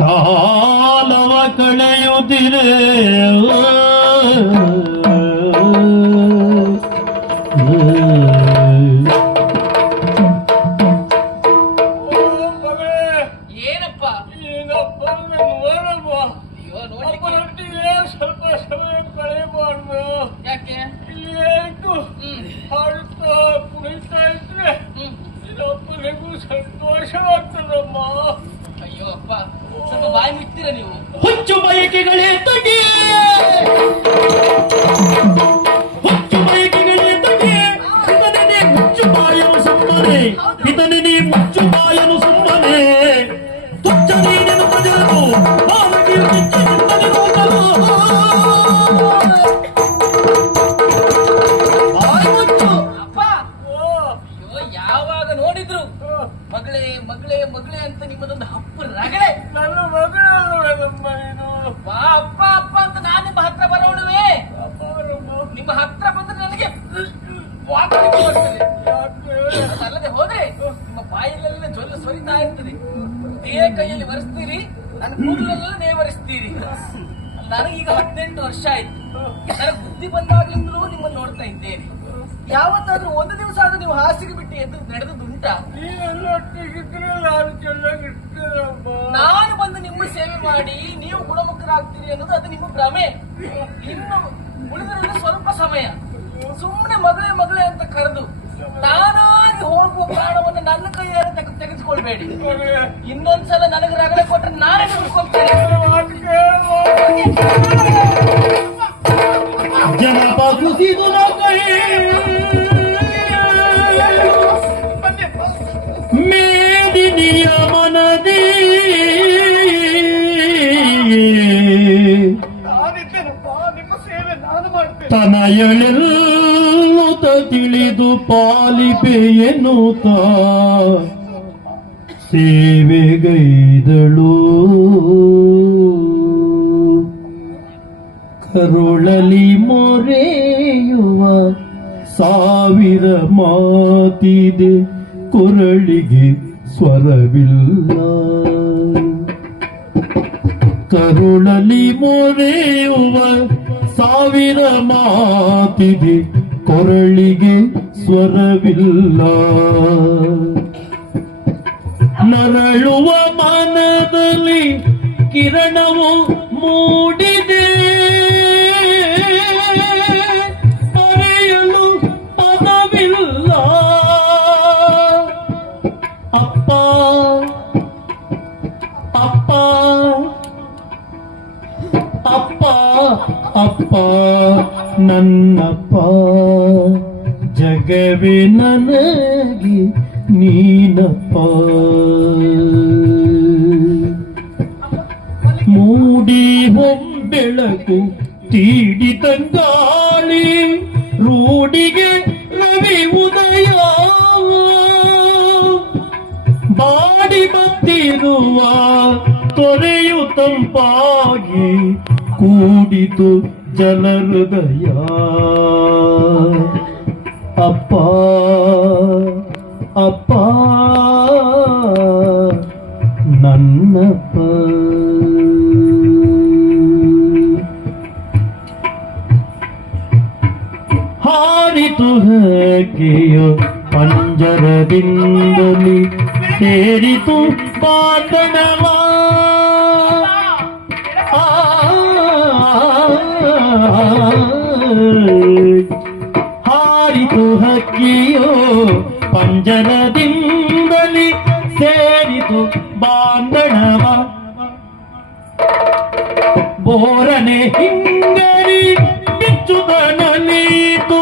ಕಾಲವ ಕಳೆಯುತ್ತಿರೆ ಏನಪ್ಪ ಸ್ವಲ್ಪ ಸಮಯ ಕಳೆಯಬಾರ್ದು. ಯಾಕೆ? ಇಲ್ಲೇಟು ಹಾಡುತ್ತಾ ಕುಣಿತಾ ಇದ್ರೆ ಇನ್ನೊಬ್ಬನಿಗೂ ಸಂತೋಷವಾಗ್ತದಮ್ಮ. ಅಯ್ಯೋ ಅಪ್ಪ, ಸ್ವಲ್ಪ ಬಾಯಿ ಮುಚ್ತೀರ ನೀವು? ಹುಚ್ಚು ಬಯಕೆಗಳೇ ತಗೆ, ಹುಚ್ಚು ಬಯಕೆಗಳೇ ತಗೆ, ಇದನೇ ಹುಚ್ಚು ಬಾಯನು ಸುಮ್ಮನೆ, ಇದನೇ ಹುಚ್ಚು ಬಾಯನು ಸುಮ್ಮನೆ. ತುಚ್ಚ ನೀನನ್ನು ಪ್ರಜರು ಬಾಲಕಿಯ ತುಚ್ಚ ಹೋಗಲು ಅಪ್ಪ. ಅಯ್ಯೋ, ಯಾವಾಗ ನೋಡಿದ್ರು ಮಗಳೇ ಮಗಳೇ ಮಗಳೇ ಅಂತ ನಿಮ್ಮದೊಂದು ಹಪ್ಪು ರಗಳೆ. ನನ್ನ ಮಗಳಮ್ಮ ಇದು. ಬಾ ಅಪ್ಪ ಅಪ್ಪ ಅಂತ ನಾನು ನಿಮ್ಮ ಹತ್ರ ಬರೋಣವೇ? ನಿಮ್ಮ ಹತ್ರ ಬಂದ್ರೆ ನನಗೆ ವಾಕರಿಕೆ ಬರ್ತದೆ. ಅಲ್ಲದೆ ಹೋದ್ರೆ ನಿಮ್ಮ ಬಾಯಲ್ಲೆಲ್ಲ ಜೊಲ್ಲು ಸೊರಿತಾ ಇರ್ತದೆ. ಇದೇ ಕೈಯಲ್ಲಿ ಒರೆಸ್ತೀರಿ, ನನ್ನ ಕೂದಲೆಲ್ಲ ನೇವರಿಸ್ತೀರಿ. ನನಗೀಗ 18 ವರ್ಷ ಆಯ್ತು. ನನಗೆ ಬುದ್ಧಿ ಬಂದಾಗ್ಲಿಂದಲೂ ನಿಮ್ಮನ್ನು ನೋಡ್ತಾ ಇದ್ದೇನೆ. ಯಾವತ್ತಾದ್ರೂ ಒಂದು ದಿವಸ ಆದ್ರೂ ನೀವು ಹಾಸಿಗೆ ಬಿಟ್ಟು ಎದ್ದು ನಡೆದುಂಟಾ? ನೀನೆಲ್ಲೊಟ್ಟಿಗಿದ್ರೆ ನಾನು ಚೆನ್ನಾಗಿರ್ತೇನಮ್ಮ. ನಾನು ಬಂದು ನಿಮ್ಮ ಸೇವೆ ಮಾಡಿ ನೀವು ಗುಣಮುಖರಾಗ್ತೀರಿ ಅನ್ನೋದು ಅದು ನಿಮ್ಮ ಭ್ರಮೆ. ಇನ್ನು ಉಳಿದಿರೋದು ಸ್ವಲ್ಪ ಸಮಯ. ಸುಮ್ಮನೆ ಮಗಳೇ ಮಗಳೇ ಅಂತ ಕರೆದು ತಾನಾಗಿ ಹೋಗುವ ಪ್ರಾಣವನ್ನು ನನ್ನ ಕೈಯಾರೆ ತೆಗೆದುಕೊಳ್ಬೇಡಿ. ಇನ್ನೊಂದ್ಸಲ ನನಗೆ ರಗಳೆ ಕೊಟ್ಟರೆ ನಾನೇ ತೆಗೆದುಕೊಳ್ತೇನೆ. ಜನಪ ಕುಸಿದು ಮೇದಿನಿಯ ಮನದಿ ನಿಮ್ಮ ಸೇವೆ ನಾನು ಮಾಡ್ತೇನೆ. ತನಯಳೆಲ್ಲುತ ತಿಳಿದು ಪಾಲಿಪೆ ಎನ್ನುತ್ತ ಸೇವೆಗೈದಳು. ಕರುಳಲಿ ಮೊರೆಯುವ ಸಾವಿರ ಮಾತಿದೆ, ಕೊರಳಿಗೆ ಸ್ವರವಿಲ್ಲ. ಕರುಳಲಿ ಮೊರೆಯುವ ಸಾವಿರ ಮಾತಿದೆ, ಕೊರಳಿಗೆ ಸ್ವರವಿಲ್ಲ. ನರಳುವ ಮನದಲ್ಲಿ ಕಿರಣವು ಮೂಡಿದೆ, ಬರೆಯಲು ಪದವಿಲ್ಲ. ಅಪ್ಪ ಅಪ್ಪ ಅಪ್ಪ ಅಪ್ಪ ನನ್ನಪ್ಪ, ಜಗವೇ ನನಗೆ ನೀನಪ್ಪ. ಮೂಡಿ ಹೊಂಬೆಳಕು ತೀಡಿ ತಂಗಾಳಿ, ರೂಢಿಗೆ ರವಿ ಉದಯ. ಬಾಡಿ ಬಂದಿರುವ ತೊರೆಯು ತಂಪಾಗಿ ಕೂಡಿತು ಜಲಹೃದಯ. ಅಪ್ಪ ಅಪ್ಪ ನನ್ನಪ್ಪ. ಹಾರಿತು ಹಕ್ಕಿಯು ಪಂಜರದಿಂದಲಿ, ಸೇರಿತು ಬಾಂಧಣವ. ಹಾರಿತು ಹಕ್ಕಿಯೋ ಪಂಜರದಿಂದಲಿ, ಸೇರಿತು ಬಾಂಧಣವ. ಬೋರನೆ ಹಿಂಗರಿ ಬಿಚ್ಚುದನೀತು,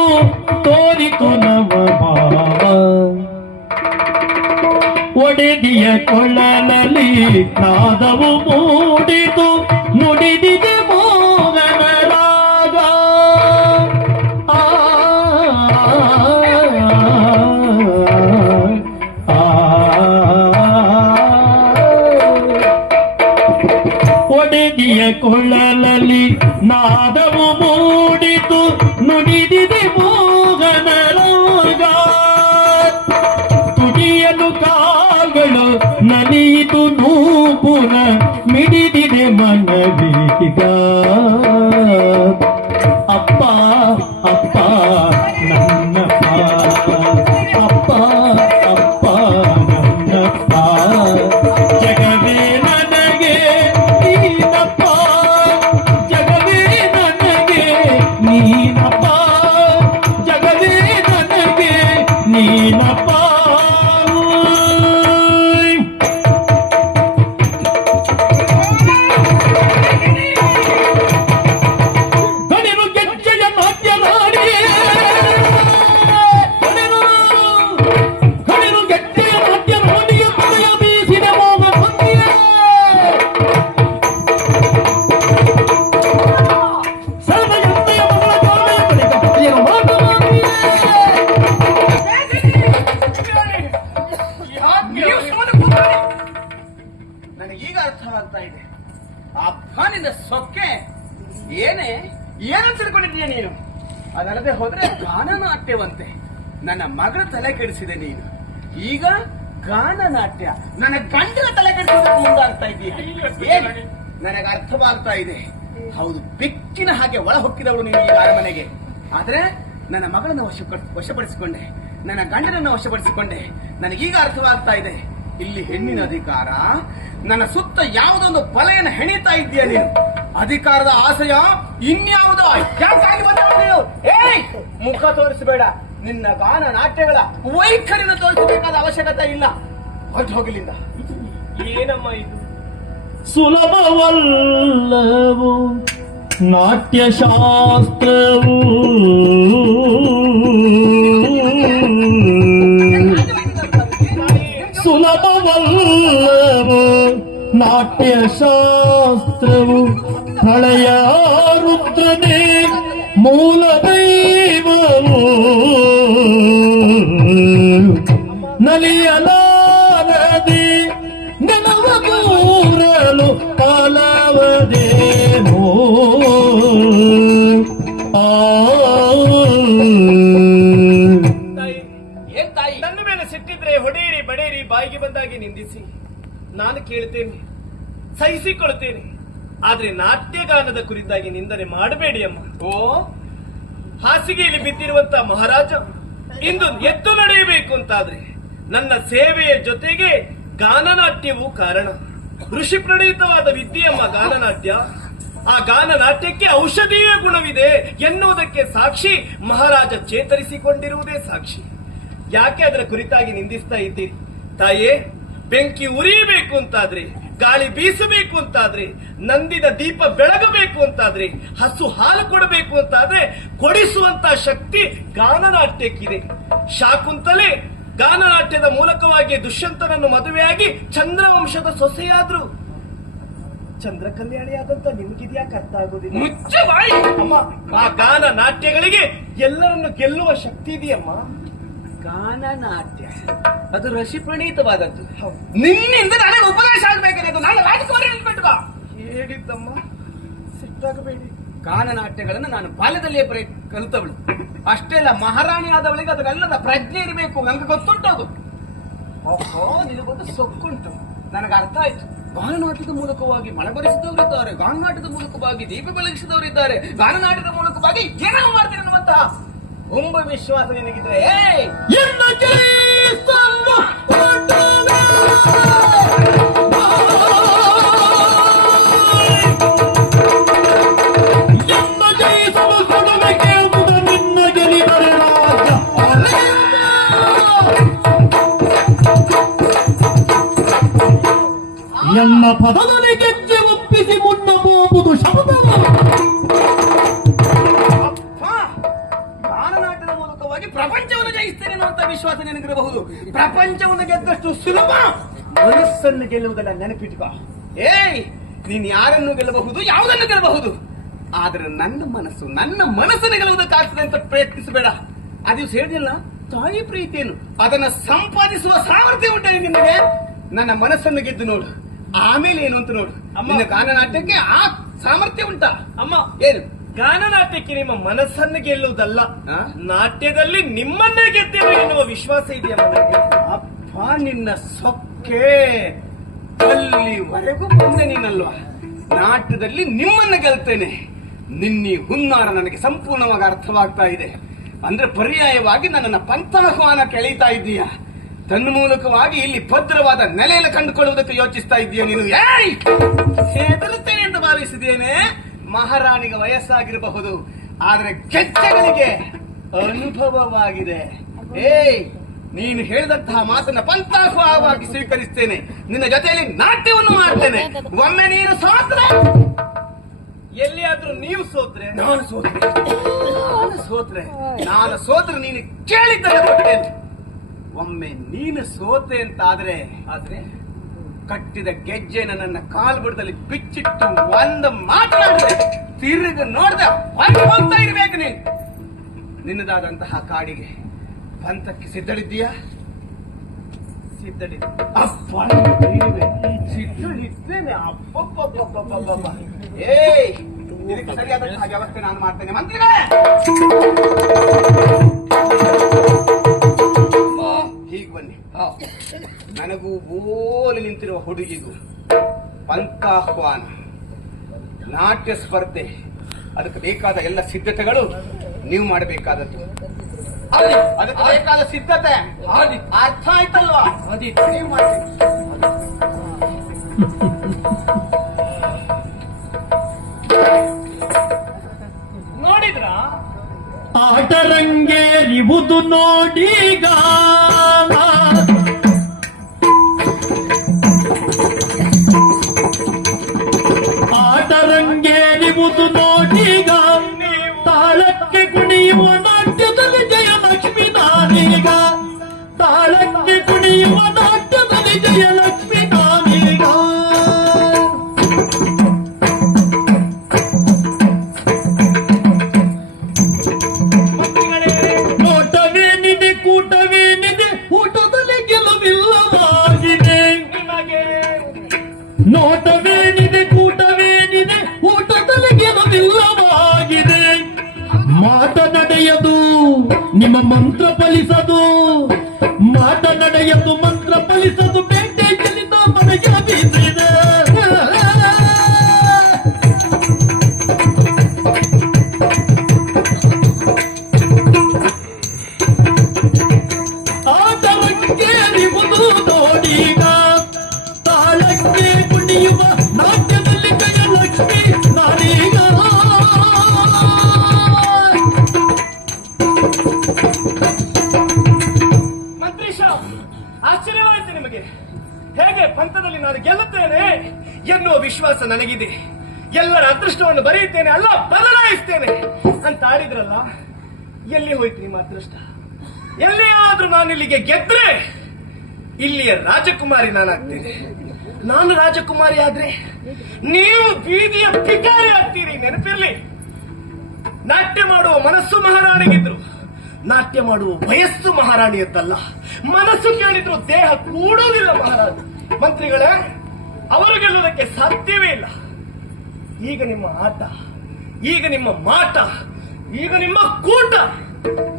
ತೋರಿತು ನವ ಭಾವ. ಒಡೆದಿಯ ಕೊಳ್ಳಲಲ್ಲಿ ನಾದವು ಮೂಡಿತು, ನುಡಿದಿದೆ ಮೋಗನ ರಾಗ. ಒಡೆದಿಯ ಕೊಳ್ಳಲಲ್ಲಿ ನಾದವು ಮೂಡಿತು, ನುಡಿದಿದೆ ಮೋಗನ ರಾಗ. ತುಡಿಯಲು ಕಾಗಳು ನಲಿಯಿತು ನೂಪುರ ಮಿಡಿದಿದೆ ಮನವೀಗ ಅಪ್ಪ ಅಪ್ಪ ನನ್ನಪ್ಪ ಅಪ್ಪ ಅಪ್ಪ ನನ್ನಪ್ಪ ಜಗವೇ ನನಗೆ ನೀನಪ್ಪ ಜಗವೇ ನನಗೆ ನೀನಪ್ಪ ಜಗವೇ ನನಗೆ ನೀನಪ್ಪ ನನಗೀಗ ಅರ್ಥವಾಗ್ತಾ ಇದೆ. ಅಪ್ಪ ನಿನ್ನ ಸೊಕ್ಕೆ ಏನೇ ಏನಂತ ತಿಳ್ಕೊಂಡಿದ್ದೀಯ ನೀನು? ಅದಲ್ಲದೆ ಹೋದ್ರೆ ಗಾನನಾಟ್ಯವಂತೆ ನನ್ನ ಮಗಳ ತಲೆ ಕೆಡಿಸಿದೆ ನೀನು. ಈಗ ಗಾನನಾಟ್ಯ ನನ್ನ ಗಂಡನ ತಲೆ ಕೆಡಿಸೋದಕ್ಕೆ ಮುಂದಾಗ್ತಾ ಇದ್ದೀಯ. ಏನು? ನನಗೆ ಅರ್ಥವಾಗ್ತಾ ಇದೆ. ಹೌದು, ಬೆಕ್ಕಿನ ಹಾಗೆ ಒಳ ಹೊಕ್ಕಿದವಳು ನೀನು ಈ ಅರಮನೆಗೆ. ಆದ್ರೆ ನನ್ನ ಮಗಳನ್ನ ವಶಪಡಿಸಿಕೊಂಡೆ, ನನ್ನ ಗಂಡನನ್ನ ವಶಪಡಿಸಿಕೊಂಡೆ. ನನಗೀಗ ಅರ್ಥವಾಗ್ತಾ ಇದೆ, ಇಲ್ಲಿ ಹೆಣ್ಣಿನ ಅಧಿಕಾರ, ನನ್ನ ಸುತ್ತ ಯಾವುದೊಂದು ಬಲೆಯನ್ನು ಹೆಣಿತಾ ಇದ್ದೀಯ ನೀನು. ಅಧಿಕಾರದ ಆಶಯ ಇನ್ಯಾವುದೋ ಯಾಕಾಗಿ ಬಂದವ ನೀನು? ಏಯ್, ಮುಖ ತೋರಿಸಬೇಡ. ನಿನ್ನ ಗಾನ ನಾಟ್ಯಗಳ ವೈಖರಿನ ತೋರಿಸಬೇಕಾದ ಅವಶ್ಯಕತೆ ಇಲ್ಲ. ಹೊರಟು ಹೋಗಲಿಂದ. ಏನಮ್ಮ ಇದು? ಸುಲಭವಲ್ಲವು ನಾಟ್ಯಶಾಸ್ತ್ರವು ಸುಲಭವಲ್ಲವು ನಾಟ್ಯಶಾಸ್ತ್ರವು ಹಳೆಯ ರುದ್ರನೇ ಮೂಲ ದೈವವು ನಲಿಯಲಾರದೆ ನೆಲವ ಕೂರಲು ಕಾಲವದೇನೋ ಏನ್ ತಾಯಿ? ನನ್ನ ಮೇಲೆ ಸಿಟ್ಟಿದ್ರೆ ಹೊಡೆಯಿರಿ, ಬಡೇರಿ, ಬಾಯಿಗೆ ಬಂದಾಗಿ ನಿಂದಿಸಿ. ನಾನು ಕೇಳ್ತೇನೆ, ಸಹಿಸಿಕೊಳ್ತೇನೆ. ಆದ್ರೆ ನಾಟ್ಯಗಾನದ ಕುರಿತಾಗಿ ನಿಂದನೆ ಮಾಡಬೇಡಿ ಅಮ್ಮ. ಓ, ಹಾಸಿಗೆಯಲ್ಲಿ ಬಿದ್ದಿರುವಂತ ಮಹಾರಾಜ ಇಂದು ಎದ್ದು ನಡೆಯಬೇಕು ಅಂತಾದ್ರೆ ನನ್ನ ಸೇವೆಯ ಜೊತೆಗೆ ಗಾನನಾಟ್ಯವೂ ಕಾರಣ. ಋಷಿ ಪ್ರಣೀತವಾದ ವಿದ್ಯೆಯಮ್ಮ ಗಾನನಾಟ್ಯ. ಆ ಗಾನನಾಟ್ಯಕ್ಕೆ ಔಷಧೀಯ ಗುಣವಿದೆ ಎನ್ನುವುದಕ್ಕೆ ಸಾಕ್ಷಿ ಮಹಾರಾಜ ಚೇತರಿಸಿಕೊಂಡಿರುವುದೇ ಸಾಕ್ಷಿ. ಯಾಕೆ ಅದರ ಕುರಿತಾಗಿ ನಿಂದಿಸ್ತಾ ಇದ್ದೀರಿ ತಾಯೇ? ಬೆಂಕಿ ಉರಿಯಬೇಕು ಅಂತಾದ್ರೆ, ಗಾಳಿ ಬೀಸಬೇಕು ಅಂತಾದ್ರೆ, ನಂದಿದ ದೀಪ ಬೆಳಗಬೇಕು ಅಂತಾದ್ರೆ, ಹಸು ಹಾಲು ಕೊಡಬೇಕು ಅಂತಾದ್ರೆ ಕೊಡಿಸುವಂತ ಶಕ್ತಿ ಗಾನನಾಟ್ಯಕ್ಕಿದೆ. ಶಾಕುಂತಲೆ ಗಾನನಾಟ್ಯದ ಮೂಲಕವಾಗಿ ದುಷ್ಯಂತನನ್ನು ಮದುವೆಯಾಗಿ ಚಂದ್ರವಂಶದ ಸೊಸೆಯಾದ್ರು. ಚಂದ್ರ ಕಲ್ಯಾಣಿಯಾದಂತ ನಿಮಗಿದ್ಯಾಕೆ ಅರ್ಥ ಆಗೋದಿಲ್ಲ? ಮುಚ್ಚವಾಯಿ ಅಮ್ಮ, ಆ ಗಾನ ನಾಟ್ಯಗಳಿಗೆ ಎಲ್ಲರನ್ನು ಗೆಲ್ಲುವ ಶಕ್ತಿ ಇದೆಯಮ್ಮ. ಗಾನನಾಟ್ಯ ಅದು ಋಷಿ ಪ್ರಣೀತವಾದದ್ದು. ನಿನ್ನಿಂದ ನನಗೆ ಉಪದೇಶ ಆಗ್ಬೇಕಾದ್ರೆ ನಾನು ರಾಜಕುಮಾರಿ ನಿಲ್ಬಿಟ್ಟ. ಹೇಳಿದ್ದಮ್ಮ, ಸಿಟ್ಟಾಗಬೇಡಿ. ಗಾನನಾಟ್ಯಗಳನ್ನು ನಾನು ಬಾಲ್ಯದಲ್ಲಿಯೇ ಕಲಿತವಳು. ಅಷ್ಟೇ ಅಲ್ಲ, ಮಹಾರಾಣಿ ಆದವಳಿಗೆ ಅದರೆಲ್ಲದ ಪ್ರಜ್ಞೆ ಇರಬೇಕು. ನಂಗೆ ಗೊತ್ತುಂಟದು. ಓಹೋ, ನಿನಗೊಂದು ಸೊಕ್ಕುಂಟು. ನನಗೆ ಅರ್ಥ ಆಯ್ತು. ಗಾನನಾಟ್ಯದ ಮೂಲಕವಾಗಿ ಮಳೆ ಬರಿಸಿದವರಿದ್ದಾರೆ, ಗಾನನಾಟ್ಯದ ಮೂಲಕವಾಗಿ ದೀಪ ಬೆಳಗಿಸಿದವರಿದ್ದಾರೆ, ಗಾನನಾಟ್ಯದ ಮೂಲಕವಾಗಿ ಏನೋ ಮಾಡ್ತೀನಿ ಅನ್ನುವಂತಹ ತುಂಬ ವಿಶ್ವಾಸ ನಿನಗಿದ್ರೆ ಎನ್ನ ಜಯಿಸಲು ಹೊರಟುವೆ. ಎನ್ನ ಜಯಿಸಲು ಕೊಡವೆ ಕೇಳುವುದು ನಿನ್ನ ಗೆಲಿದರೆ ರಾಜ ಎನ್ನ ಪದದಲ್ಲಿ ಗೆಜ್ಜೆ ಒಪ್ಪಿಸಿ ಮುನ್ನ ಹೋಗುವುದು ಶಬ್ದವ. ಗಾನನಾಟ್ಯದ ಮೂಲಕವಾಗಿ ಪ್ರಪಂಚವನ್ನು ಜಯಿಸ್ತೇನೆ ಅನ್ನುವಂತ ವಿಶ್ವಾಸ ನಿನಗಿರಬಹುದು. ಪ್ರಪಂಚವನ್ನು ಗೆದ್ದಷ್ಟು ಸುಲಭ ಮನಸ್ಸನ್ನು ಗೆಲ್ಲುವುದಲ್ಲ, ನೆನಪಿಟ್ಕೋ. ಏಯ್, ನೀನ್ ಯಾರನ್ನು ಗೆಲ್ಲಬಹುದು, ಯಾವುದನ್ನು ಗೆಲ್ಲಬಹುದು, ಆದ್ರೆ ನನ್ನ ಮನಸ್ಸನ್ನು ಗೆಲ್ಲುವುದಕ್ಕಾಗ್ತದೆ ಅಂತ ಪ್ರಯತ್ನಿಸಬೇಡ. ಆ ದಿವಸ ಹೇಳಿಲ್ಲ, ತಾಯಿ ಪ್ರೀತಿಯನ್ನು ಅದನ್ನ ಸಂಪಾದಿಸುವ ಸಾಮರ್ಥ್ಯ ಉಂಟು ನಿನಗೆ. ನನ್ನ ಮನಸ್ಸನ್ನು ಗೆದ್ದು ನೋಡು, ಆಮೇಲೆ ಏನು ಅಂತ ನೋಡು. ನಿನ್ನ ಗಾನನಾಟ್ಯಕ್ಕೆ ಆ ಸಾಮರ್ಥ್ಯ ಉಂಟಾ? ಅಮ್ಮ, ಏನು? ಗಾನನಾಟ್ಯಕ್ಕೆ ನಿಮ್ಮ ಮನಸ್ಸನ್ನು ಗೆಲ್ಲುವುದಲ್ಲ, ಆ? ನಾಟ್ಯದಲ್ಲಿ ನಿಮ್ಮನ್ನೇ ಗೆದ್ದೇವೆ ಎನ್ನುವ ವಿಶ್ವಾಸ ಇದೆಯಮ್ಮ ನನಗೆ. ಅಪ್ಪ, ನಿನ್ನ ಸೊಕ್ಕೆ ಅಲ್ಲಿವರೆಗೂ ಬಂದೆ ನೀನಲ್ವಾ, ನಾಟ್ಯದಲ್ಲಿ ನಿಮ್ಮನ್ನ ಗೆಲ್ತೇನೆ. ನಿನ್ನೀ ಹುನ್ನಾರ ನನಗೆ ಸಂಪೂರ್ಣವಾಗಿ ಅರ್ಥವಾಗ್ತಾ ಇದೆ. ಅಂದ್ರೆ ಪರ್ಯಾಯವಾಗಿ ನನ್ನನ್ನ ಪಂಥಾಹ್ವಾನ ಕೆಳೀತಾ ಇದ್ದೀಯ. ತನ್ಮೂಲಕವಾಗಿ ಇಲ್ಲಿ ಭದ್ರವಾದ ನೆಲೆಯನ್ನು ಕಂಡುಕೊಳ್ಳುವುದಕ್ಕೆ ಯೋಚಿಸ್ತಾ ಇದ್ದೀಯ ನೀನು. ಏಯ್, ಹೆದರುತ್ತೇನೆ ಎಂದು ಭಾವಿಸಿದ್ದೇನೆ. ಮಹಾರಾಣಿಗೆ ವಯಸ್ಸಾಗಿರಬಹುದು, ಆದ್ರೆ ಗೆಜ್ಜೆಗಳಿಗೆ ಅನುಭವವಾಗಿದೆ. ಏಯ್, ನೀನು ಹೇಳಿದಂತಹ ಮಾತನ್ನ ಪಂಥಾಹ್ವಾನವಾಗಿ ಸ್ವೀಕರಿಸ್ತೇನೆ. ನಿನ್ನ ಜೊತೆಯಲ್ಲಿ ನಾಟ್ಯವನ್ನು ಮಾಡ್ತೇನೆ. ಒಮ್ಮೆ ನೀನು ಸೋತ್ರೆ, ಎಲ್ಲಿಯಾದ್ರೂ ನೀವು ಸೋತ್ರೆ ನಾನು ಸೋತ್ರೆ ನೀನು ಕೇಳಿದ್ದನ್ನು ಕೊಟ್ಟೇನೆ. ಒಮ್ಮೆ ನೀನು ಸೋತೆ ಅಂತಾದ್ರೆ ಕಟ್ಟಿದ ಗೆಜ್ಜೆ ನನ್ನ ಕಾಲ್ಬುಡದಲ್ಲಿ ಬಿಚ್ಚಿಟ್ಟು ಒಂದು ಮಾತನಾಡಿದೆ, ತಿರುಗಿ ನೋಡ್ದೆ ಹೋಗ್ತಾ ಇರ್ಬೇಕು ನೀನು. ನಿನ್ನದಾದಂತಹ ಕಾಡಿಗೆ ಪಂಥಕ್ಕೆ ಸಿದ್ಧಳಿದ್ದೀಯಾ? ಸಿದ್ಧಳಿದ್ದೇನೆ. ಅಪ್ಪಪ್ಪಪ್ಪಪ್ಪಪ್ಪ. ಏಯ್, ಇದಕ್ಕೆ ಸರಿಯಾದಂತಹ ವ್ಯವಸ್ಥೆ ನಾನು ಮಾಡ್ತೇನೆ ಮಂತ್ರಿಗಳೇ. ಹೀಗೆ ಬನ್ನಿ. ನನಗೂ ಓಲಿ ನಿಂತಿರುವ ಹುಡುಗಿಗೂ ಪಂಥಾಹ್ವಾನ, ನಾಟ್ಯ ಸ್ಪರ್ಧೆ, ಅದಕ್ಕೆ ಬೇಕಾದ ಎಲ್ಲ ಸಿದ್ಧತೆಗಳು ನೀವು ಮಾಡಬೇಕಾದದ್ದು. ಅದಕ್ಕೆ ಬೇಕಾದ ಸಿದ್ಧತೆ ಅರ್ಥ ಆಯ್ತಲ್ವಾ? ನೀವು ಮಾಡ್ಬೇಕು. ನೋಡಿದ್ರ ಆಟರಂಗೇರಿವುದು ನೋಡೀಗ, ಆಟರಂಗೇರಿವುದು ನೋಡೀಗ, ತಾಳಕ್ಕೆ ಕುಣಿಯುವ ನಾಟ್ಯದಲ್ಲಿ ಜಯಲಕ್ಷ್ಮಿ ನಾನೀಗ, ತಾಳಕ್ಕೆ ಕುಣಿಯುವ ನಾಟ್ಯದಲ್ಲಿ ಜಯಲಕ್ಷ್ಮಿ ನಾನೀಗ. ನೋಟವೇನಿದೆ ಕೂಟವೇನಿದೆ, ಊಟದಲ್ಲಿ ಗೆಲುವಿಲ್ಲವಾಗಿದೆ. ನೋಟವೇನಿದೆ ಕೂಟವೇನಿದೆ, ಊಟದಲ್ಲಿ ಗೆಲುವಿಲ್ಲವಾಗಿದೆ. ಮಾತನಡೆಯದು ನಿಮ್ಮ ಮಂತ್ರ ಫಲಿಸದು, ಮಾತನಡೆಯದು ಮಂತ್ರ ಫಲಿಸದು. ಬೇಟೆ ಗೆಲ್ಲಿದ ಮನೆಗೆ ಬೀಸಿದೆ. ಆಟರಂಗೇರಿವುದು ನೋಡೀಗ, ತಾಳಕ್ಕೆ ಕುಣಿಯುವ ನಾಟ್ಯದಲ್ಲಿ ಜಯಲಕ್ಷ್ಮಿ ನಾನೀಗ. ಮಂತ್ರೀಶ, ಆಶ್ಚರ್ಯವಾಯಿತು ನಿಮಗೆ. ಹೇಗೆ ಪಂಥದಲ್ಲಿ ನಾನು ಗೆಲ್ಲುತ್ತೇನೆ ಎನ್ನುವ ವಿಶ್ವಾಸ ನನಗಿದೆ. ಎಲ್ಲರ ಅದೃಷ್ಟವನ್ನು ಬರೆಯುತ್ತೇನೆ, ಅಲ್ಲ ಬದಲಾಯಿಸ್ತೇನೆ ಅಂತ ಆಡಿದ್ರಲ್ಲ. ಎಲ್ಲಿ ಹೋಯ್ತು ನಿಮ್ಮ ಅದೃಷ್ಟ? ಎಲ್ಲಿಯಾದ್ರೂ ನಾನು ಇಲ್ಲಿಗೆ ಗೆದ್ರೆ ಇಲ್ಲಿಯ ರಾಜಕುಮಾರಿ ನಾನಾಗ್ತೇನೆ. ನಾನು ರಾಜಕುಮಾರಿ ಆದ್ರೆ ನೀವು ಬೀದಿಯ ಭಿಕಾರಿ ಆಗ್ತೀರಿ. ನೆನಪಿರ್ಲಿ, ನಾಟ್ಯ ಮಾಡುವ ಮನಸ್ಸು ಮಹಾರಾಣಿಗಿದ್ರು, ನಾಟ್ಯ ಮಾಡುವ ವಯಸ್ಸು ಮಹಾರಾಣಿಯದ್ದಲ್ಲ. ಮನಸ್ಸು ಕೇಳಿದ್ರು ದೇಹ ಕೂಡುವುದಿಲ್ಲ ಮಹಾರಾಣಿ. ಮಂತ್ರಿಗಳೇ, ಅವರು ಗೆಲ್ಲುವುದಕ್ಕೆ ಸಾಧ್ಯವೇ ಇಲ್ಲ. ಈಗ ನಿಮ್ಮ ಆಟ, ಈಗ ನಿಮ್ಮ ಮಾಟ, ಈಗ ನಿಮ್ಮ ಕೂಟ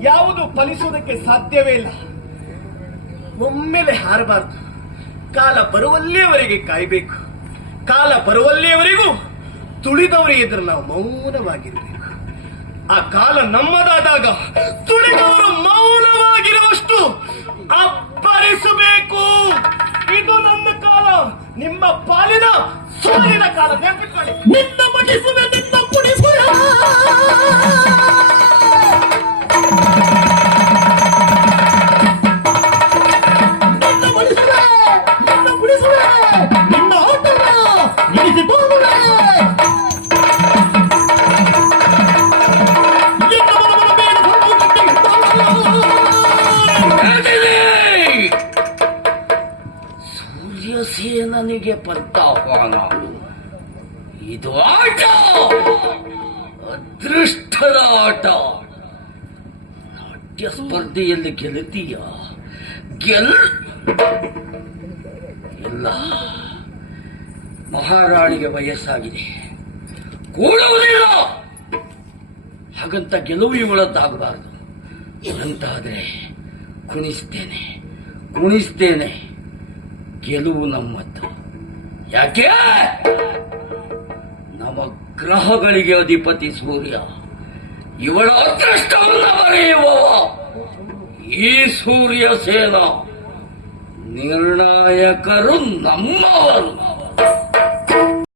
ಯಾವುದು ಫಲಿಸುವುದಕ್ಕೆ ಸಾಧ್ಯವೇ ಇಲ್ಲ. ಒಮ್ಮೆಲೆ ಹಾರಬಾರದು. ಕಾಲ ಬರುವಲ್ಲಿಯವರೆಗೆ ಕಾಯಬೇಕು. ಕಾಲ ಬರುವಲ್ಲಿಯವರೆಗೂ ತುಳಿದವರ ಎದುರು ನಾವು ಮೌನವಾಗಿರಬೇಕು. ಆ ಕಾಲ ನಮ್ಮದಾದಾಗ ತುಳಿದವರು ಮೌನವಾಗಿರುವಷ್ಟು ಅಬ್ಬರಿಸಬೇಕು. ಇದು ನನ್ನ ಕಾಲ, ನಿಮ್ಮ ಪಾಲಿನ ಸೋಲಿನ ಕಾಲ. ನೆನಪಿಟ್ಕೊಳ್ಳಿ. ನಿನ್ನ ಮಡಿಸುವೆ, ನಿನ್ನ ಕುಣಿಸುವೆ. ನಿನ್ನ ಮಡಿಸುವೆ, ನಿನ್ನ ಕುಣಿಸುವೆ, ನಿನ್ನ ಆಟವ ನಿಲ್ಲಿಸಿಕೊಳ್ಳುವೆ. ನಿನ್ನ ಮನವನ್ನು ಬೇಡ ಸೂರ್ಯಸೇನನಿಗೆ ಪಂಥಾಹ್ವಾನ. ಇದು ಆಟ, ಅದೃಷ್ಟದ ಆಟ. ನಾಟ್ಯ ಸ್ಪರ್ಧೆಯಲ್ಲಿ ಗೆಲ್ಲುತ್ತೀಯ? ಇಲ್ಲ, ಮಹಾರಾಣಿಗೆ ವಯಸ್ಸಾಗಿದೆ, ಕೂಡುವುದಿಲ್ಲ. ಹಾಗಂತ ಗೆಲುವು ಇವಳದ್ದಾಗಬಾರದು. ಅಂತಾದ್ರೆ ಕುಣಿಸ್ತೇನೆ, ಗೆಲುವು ನಮ್ಮದ್ದು. ಯಾಕೆ ನಮ್ಮ ಗ್ರಹಗಳಿಗೆ ಅಧಿಪತಿ ಸೂರ್ಯ, ಇವಳ ಅದೃಷ್ಟವನ್ನು ಬರೆಯುವವ ಈ ಸೂರ್ಯ ಸೇನ, ನಿರ್ಣಾಯಕರು ನಮ್ಮವರು.